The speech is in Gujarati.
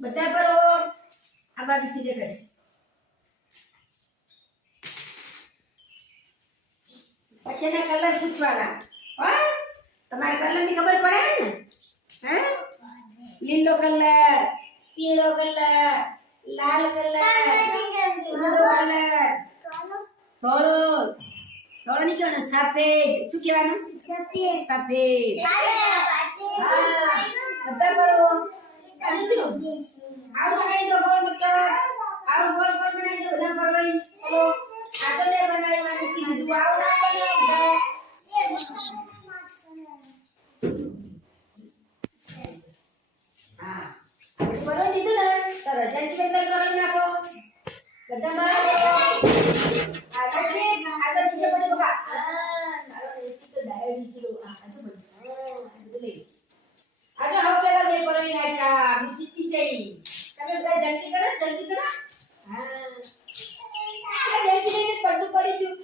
બધા કરો આ બાજુથી દેખાશે. પછી એના કલર પૂછવાના. હા તમારે કલરની ખબર પડે ને? હે લીલો કલર, પીળો કલર, લાલ કલર, ધોળો કલર, ધોળો ધોળો ની કહેવાનું સફેદ. શું કહેવાનું? સફેદ. સફેદ. હા બધા કરો. આવું બનાવી દો ગોળ મતલબ આવું ગોળ ગોળ બનાવી દો બધા ફરવાઈ. ચલો આગળ બે બનાવવાનું કીધું. આવું ના બનાવો. હા બરો દીધું ને તો રજાની બેતર કરી નાખો. બધા મારો આગળ નીચે બધું બગા. હા મારો નીચે તો ડાયો નીચે આજુ બધું. બધું લઈ આજે હવે પેલા બે પરવી નાખ્યા. હું જીતી જઈ. તમે બધા જલ્દી કરો જલ્દી કરો. હા જલ્દી જલ્દી પડતું પડી ગયું.